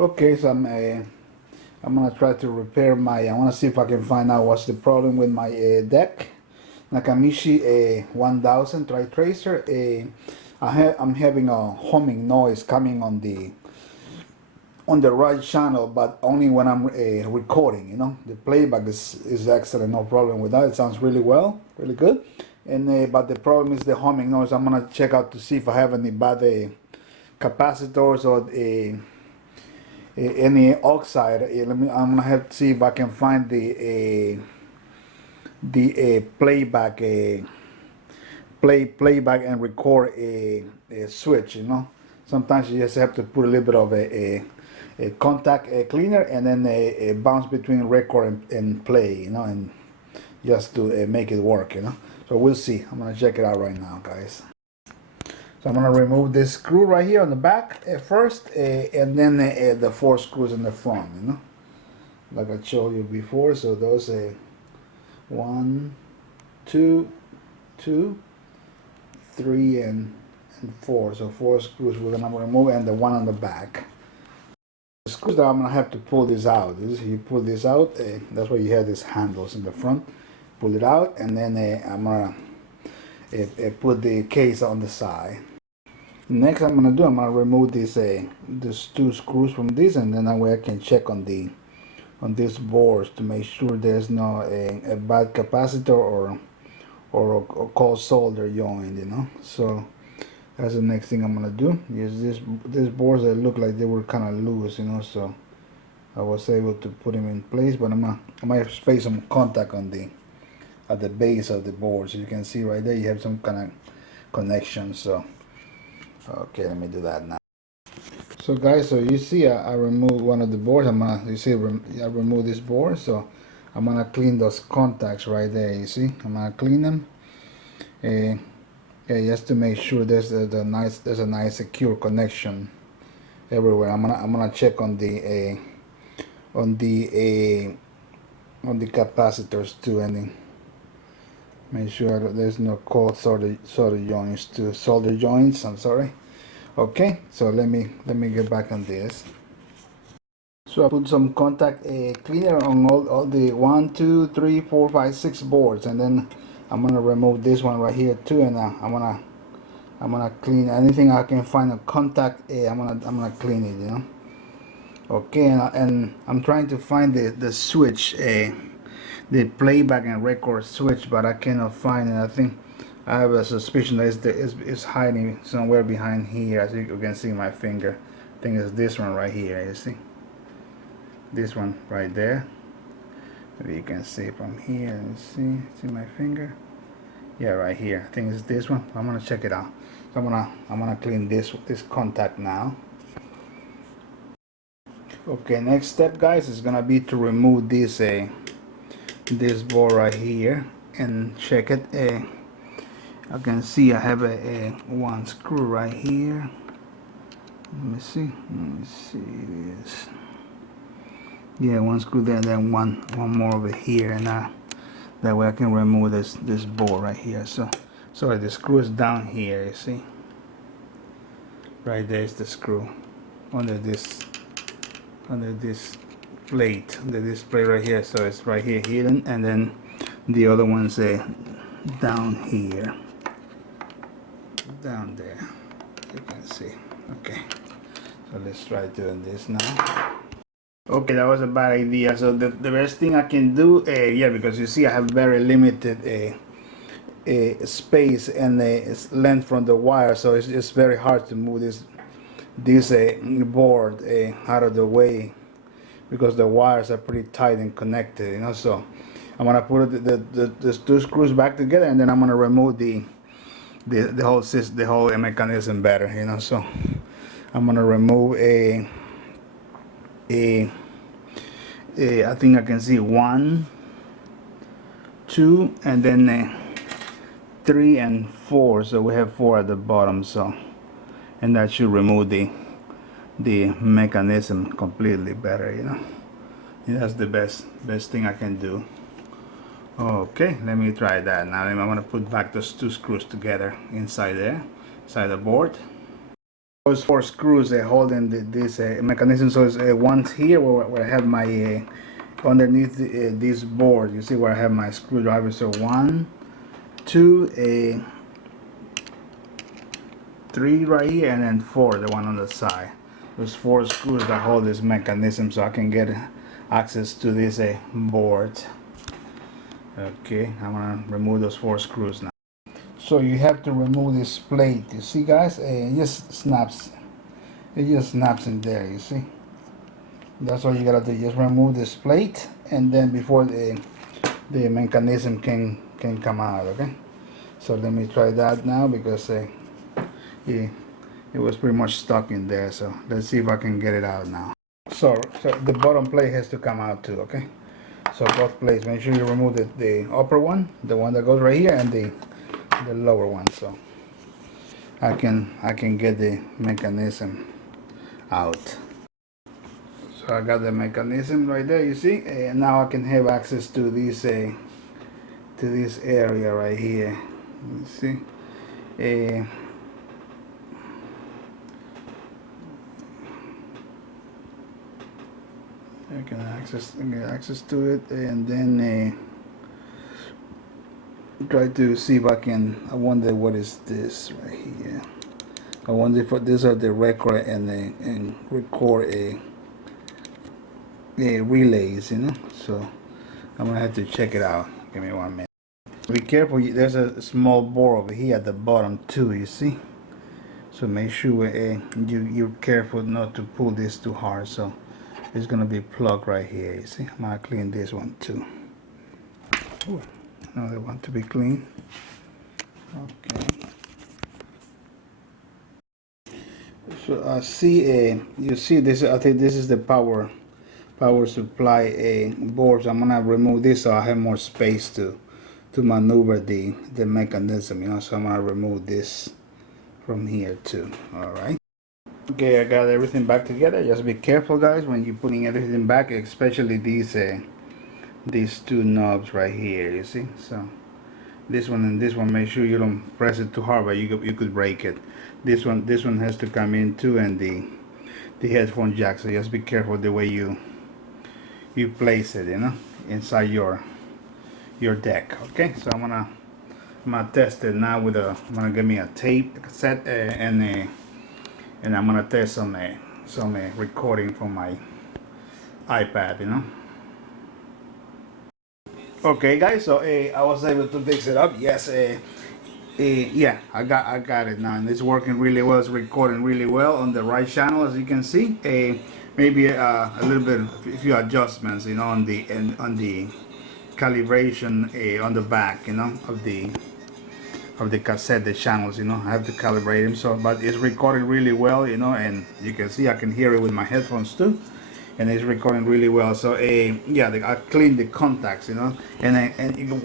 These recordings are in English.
Okay, so I'm gonna try to repair my. I want to see if I can find out what's the problem with my deck. Nakamichi 1000 tri-tracer. I'm having a humming noise coming on the right channel, but only when I'm recording. You know, the playback is excellent, no problem with that. It sounds really well, really good. And but the problem is the humming noise. I'm gonna check out to see if I have any bad capacitors or any oxide. I'm gonna have to see if I can find the playback playback and record a switch. You know, sometimes you just have to put a little bit of a contact cleaner and then a bounce between record and play. You know, and just to make it work. You know, so we'll see. I'm gonna check it out right now, guys. So I'm gonna remove this screw right here on the back first, and then the 4 screws in the front. You know, like I showed you before. So those 1, 2, 2, 3, and 4. So 4 screws we're gonna remove, and the one on the back. The screws that I'm gonna have to pull this out. You pull this out. That's why you have these handles in the front. Pull it out, and then I'm gonna put the case on the side. Next, I'm gonna remove these 2 screws from this, and then that way I can check on these boards to make sure there's no a bad capacitor or a cold solder joint. You know, so that's the next thing I'm gonna do. Use these boards that look like they were kind of loose. You know, so I was able to put them in place, but I might spray some contact on at the base of the board, so you can see right there you have some kind of connection. So okay, let me do that now. So guys, so you see I removed one of the boards. I removed this board, so I'm gonna clean those contacts right there. You see, I'm gonna clean them, yeah, just to make sure there's a nice secure connection everywhere. I'm gonna check on the capacitors too, and make sure that there's no cold solder joints. I'm sorry. Okay, so let me get back on this. So I put some contact cleaner on all the 1, 2, 3, 4, 5, 6 boards, and then I'm gonna remove this one right here too, and I'm gonna clean anything I can find a contact. I'm gonna clean it, you know. Okay, and I'm trying to find the switch, the playback and record switch, but I cannot find it. I think I have a suspicion that it's hiding somewhere behind here. As you can see my finger. I think it's this one right here. You see, this one right there. Maybe you can see from here. Let me see my finger. Yeah, right here. I think it's this one. I'm gonna check it out. So I'm gonna clean this contact now. Okay, next step, guys, is gonna be to remove this board right here and check it. I can see I have a 1 screw right here. Let me see this. Yeah, 1 screw there, and then one more over here, and that way I can remove this board right here. So the screw is down here. You see, right there is the screw under this plate, under this plate right here. So it's right here hidden, and then the other one's down here, down there. You can see. Okay, so let's try doing this now. Okay, that was a bad idea. So the best thing I can do, yeah, because you see I have very limited space and length from the wire, so it's very hard to move this board out of the way because the wires are pretty tight and connected, you know. So I'm gonna put the 2 screws back together, and then I'm gonna remove the whole mechanism better, you know. So I'm gonna remove I think I can see 1, 2, and then 3 and 4. So we have 4 at the bottom. So, and that should remove the mechanism completely better, you know. And that's the best thing I can do. Okay, let me try that now. I'm gonna put back those 2 screws together inside the board. Those 4 screws holding this mechanism. So it's one here where I have my underneath this board. You see where I have my screwdriver. So 1, 2, 3 right here, and then 4, the one on the side. There's 4 screws that hold this mechanism, so I can get access to this board. Okay, I'm gonna remove those 4 screws now. So you have to remove this plate. You see, guys, it just snaps. It just snaps in there. You see. That's all you gotta do. Just remove this plate, and then before the mechanism can come out. Okay. So let me try that now because it was pretty much stuck in there. So let's see if I can get it out now. So the bottom plate has to come out too. Okay. So both plates. Make sure you remove the upper one, the one that goes right here, and the lower one, so I can get the mechanism out. So I got the mechanism right there, you see, and now I can have access to this area right here. You see, I can get access to it, and then try to see if I wonder what is this right here. I wonder if these are the record and record a relays, you know. So I'm gonna have to check it out. Give me 1 minute. Be careful. There's a small bore over here at the bottom too. You see. So make sure you're careful not to pull this too hard. So it's gonna be plugged right here. You see. I'm gonna clean this one too. Ooh. Another one to be clean. Okay. So you see this. I think this is the power supply board. So I'm gonna remove this so I have more space to maneuver the mechanism. You know, so I'm gonna remove this from here too. All right. Okay, I got everything back together. Just be careful, guys, when you're putting everything back, especially these 2 knobs right here. You see, so this one and this one, make sure you don't press it too hard, but you could break it. This one has to come in too, and the headphone jack. So just be careful the way you place it, you know, inside your deck. Okay, so I'm gonna test it now with I'm gonna get me a tape cassette and I'm gonna test some recording from my iPad, you know. Okay, guys, so I was able to fix it up. Yes, yeah, I got it now, and it's working really well. It's recording really well on the right channel, as you can see. Maybe a little bit, a few adjustments, you know, on the calibration on the back, you know, of the cassette, the channels, you know. I have to calibrate them. So, but it's recording really well, you know, and you can see I can hear it with my headphones too. And it's recording really well. So yeah, I cleaned the contacts, you know, and you can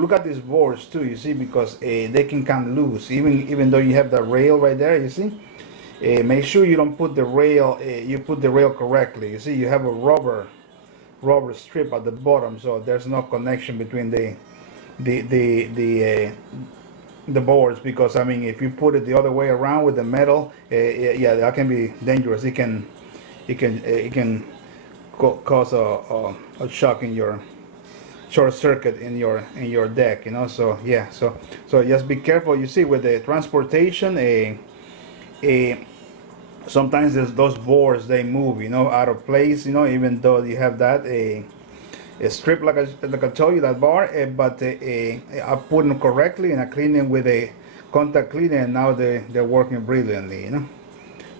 look at these boards too. You see, because they can come loose, even though you have the rail right there. You see, make sure you don't put the rail. You put the rail correctly. You see, you have a rubber strip at the bottom, so there's no connection between the boards. Because I mean, if you put it the other way around with the metal, yeah, that can be dangerous. It can cause a shock in your short circuit in your deck, you know. So yeah, so just be careful. You see, with the transportation, sometimes those boards, they move, you know, out of place, you know, even though you have that a strip like I told you, that bar, but I put them correctly and I clean them with a contact cleaner, and now they're working brilliantly, you know.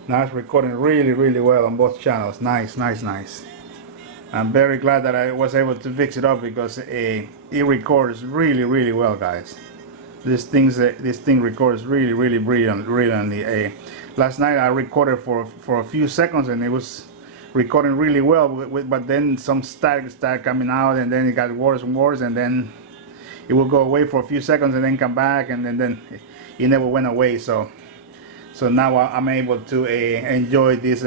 Now it's recording really well on both channels. Nice. I'm very glad that I was able to fix it up, because it records really well, guys. This thing records really brilliantly. Last night I recorded for a few seconds and it was recording really well, but then some static started coming out, and then it got worse and worse, and then it will go away for a few seconds and then come back, and then it never went away. So now I'm able to enjoy this.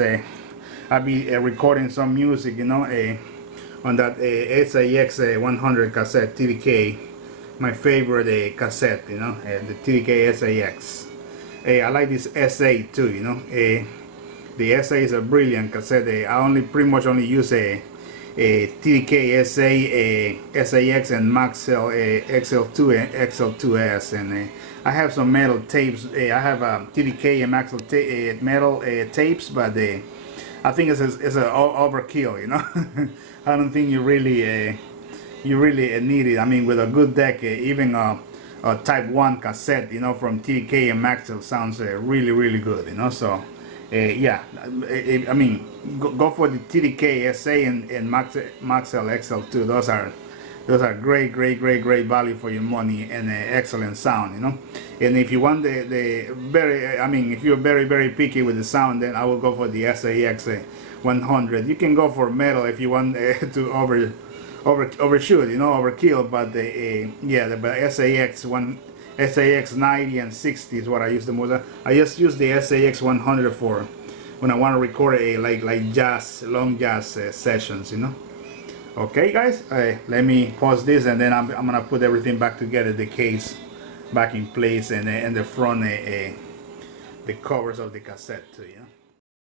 I'll be recording some music, you know, on that SAX 100 cassette, TDK, my favorite cassette, you know, the TDK SAX. I like this SA too, you know. The SA is a brilliant cassette. I pretty much only use a TDK SA, SAX, and Maxell XL2 and XL2S, and I have some metal tapes. I have TDK and Maxell metal tapes, but I think it's a overkill, you know. I don't think you really need it. I mean, with a good deck, even a Type 1 cassette, you know, from TDK and Maxell sounds really good, you know. So yeah, I mean, go for the TDK SA and Maxell XL2. Those are great value for your money and excellent sound, you know. And if you want the very, I mean, if you're very picky with the sound, then I will go for the SAX 100. You can go for metal if you want to overshoot, you know, overkill. But yeah, the SAX 90 and 60 is what I use the most. I just use the SAX 100 for when I want to record like jazz, long jazz sessions, you know. Okay, guys, let me pause this, and then I'm gonna put everything back together, the case back in place, and the front, the covers of the cassette too, you know.